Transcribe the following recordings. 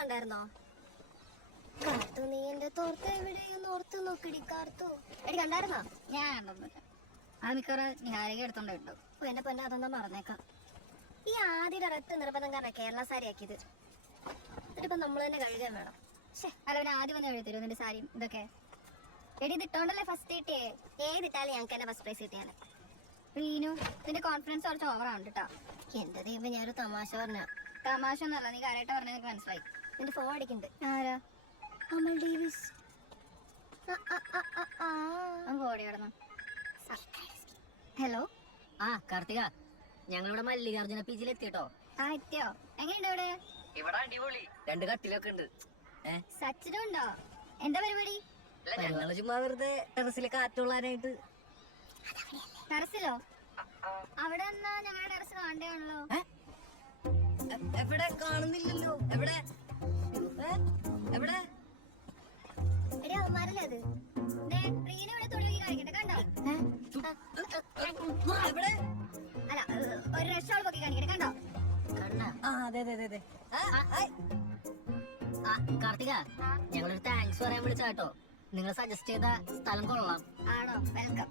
കണ്ടായിരുന്നോ? കാർത്തു, നീ എന്റെ തോർത്ത് എവിടെയൊന്ന് ഓർത്ത് നോക്കടി കാർത്തു. എടി കണ്ടായിരുന്നോ? ഞാൻ കണ്ടൊന്നുമില്ല. അത് മിക്കവാറും നിഹാരിക എടുത്തോണ്ട് കിട്ടും. ഓ എന്റെ പൊന്നെ, അതൊന്നാ മറന്നേക്കാം. ഈ ആദ്യയുടെ ഒരൊറ്റ നിർബന്ധം കാരണം കേരള സാരി ആക്കിയത്. എന്നിട്ടിപ്പോ നമ്മൾ തന്നെ കഴുകാൻ വേണം. അല്ല, പിന്നെ ആദ്യം വന്ന് എഴുതി തരുമോ നിന്റെ സാരിയും ഇതൊക്കെ? എടി ഇതിട്ടോണ്ടല്ലേ ഫസ്റ്റ് കിട്ടിയേ. ഏതിട്ടാലും ഞങ്ങൾക്ക് തന്നെ ഫസ്റ്റ് പ്രൈസ് കിട്ടിയാണ്. റീനു, നിന്റെ കോൺഫിഡൻസ് കുറച്ച് ഓവറാണ് കേട്ടോ. എന്റെ ദൈവം, ഞാനൊരു തമാശ പറഞ്ഞ. തമാശ ഒന്നല്ല, നീ കാര്യമായിട്ട് പറഞ്ഞ എനിക്ക് മനസ്സിലായി. നിന്റെ ഫോൺ അടിക്കുന്നുണ്ട്. ആരാ? അമൽ ഡേവിസ്. ഓടി കിടന്നു. ഹലോ. കാർത്തിക, ഞങ്ങളിവിടെ മല്ലികാർജുന പി ജിയിൽ എത്തിട്ടോ. എത്തിയോ? എങ്ങനെയുണ്ട് ഇവിടെ? ഇവിടെ അടിപൊളി, 2 കട്ടിലൊക്കെ ഉണ്ട്. സച്ചിനും ഉണ്ടോ? എന്താ പരിപാടി? ഞങ്ങള് ചുമ്മാ വെറുതെ ടെറസിൽ കാറ്റുള്ളാനായിട്ട്. ടെറസിലോ? അവിടെ എന്നാ ഞങ്ങളുടെ ടെറസ് കാണണ്ടേയാണല്ലോ. എവിടെ കാണുന്നില്ലല്ലോ. എവിടെ എവിടെ? എടി അവന്മാരല്ലേ അത്? റീനു ഇവിടെ തുണി കാണിക്കട്ടെ, കണ്ടോ? എവിടെ? അല്ല, ഒരു രക്ഷോൾ പൊക്കി കാണിക്കട്ടെ, കണ്ടോ? അതെ. കാർത്തിക, ഞങ്ങളൊരു താങ്ക്സ് പറയാൻ വിളിച്ചാട്ടോ. നിങ്ങൾ സജസ്റ്റ് ചെയ്ത സ്ഥലം കൊള്ളാം. ആണോ? വെൽക്കം.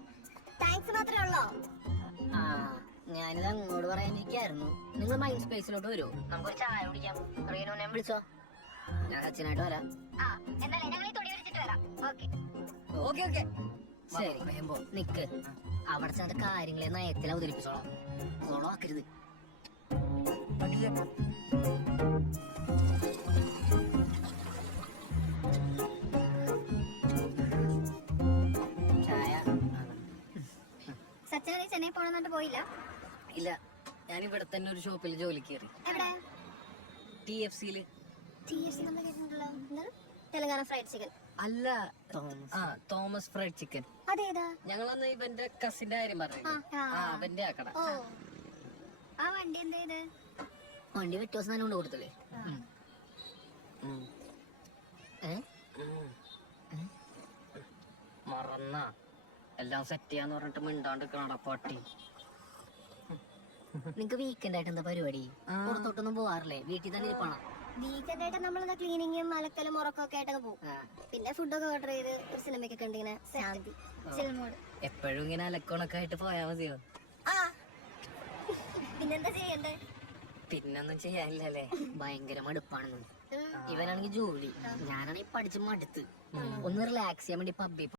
താങ്ക്സ് മാത്രമേ ഉള്ളോ? ഞാനിത് അങ്ങോട്ട് പറയാനിരിക്കായിരുന്നു. നിങ്ങൾ മൈൻഡ് സ്പേസിലോട്ട് വരുമോ? നമുക്കൊരു ചായ കുടിക്കാം. റീനുനെ വിളിച്ചോ, ഞാൻ അച്ഛനായിട്ട് വരാം. എന്നാലേ ഞങ്ങൾ ഈ തുണി വിരിച്ചിട്ട് വരാം. ഓക്കെ. ശരി, നിക്ക്. അവിടെ ചെന്ന കാര്യങ്ങളെ നയത്തിൽ അവതരിപ്പിച്ചോളാം. കൊളമാക്കരുത്. സച്ചിന, നീ ചെന്നൈ പോണെന്നിട്ട് പോയില്ല? ഇല്ല, ഞാൻ ഇവിടെ തന്നെ ഒരു ഷോപ്പിൽ ജോലിക്ക് കയറി. എവിടെ? TFCയില്. നമ്മൾ കേട്ടിട്ടുണ്ടല്ലോ. Telangana fried chicken. അല്ല, തോമസ് ഫ്രൈഡ് ചിക്കൻ. അതേതാ? ഞങ്ങളന്ന് ഇവന്റെ കസിന്റെ കാര്യം പറഞ്ഞു. അവന്റെ ആ കട. ആ വണ്ടി എന്താ ഇത്? വണ്ടി വ്യത്യാസം തന്നെ കൊണ്ട് കൊടുത്തല്ലേ. മറന്ന എല്ലാം സെറ്റ് ചെയ്യാന്ന് പറഞ്ഞിട്ട് മിണ്ടാണ്ട് കാണപ്പാട്ടി. നിങ്ങക്ക് വീക്കെൻഡ് ആയിട്ട് എന്താ പരിപാടി? പുറത്തോട്ടൊന്നും പോവാറില്ലേ? വീട്ടിൽ തന്നെ ഇരിപ്പാണോ? വീക്കെൻഡ് ആയിട്ട് നമ്മളെന്താ ക്ലീനിങ്ങും അലക്കലും ഉറക്കമൊക്കെ ആയിട്ടൊക്കെ പോകും. പിന്നെ ഫുഡൊക്കെ ഓർഡർ ചെയ്ത് ഒരു സിനിമയ്ക്കൊക്കെ ഉണ്ട്. ഇങ്ങനെ ശാന്തി ചിൽമോഡ്. എപ്പോഴും ഇങ്ങനെ അലക്കണൊക്കെ ആയിട്ട് പോയാ മതിയോ? പിന്നെന്താ ചെയ്യണ്ടേ? പിന്നൊന്നും ചെയ്യാനില്ലല്ലേ. ഭയങ്കര മടുപ്പാണെന്ന്. ഇവനാണെങ്കിൽ ജോലി, ഞാനാണെങ്കിൽ പഠിച്ച് മടുത്ത്. ഒന്ന് റിലാക്സ് ചെയ്യാൻ വേണ്ടി പബ്ബി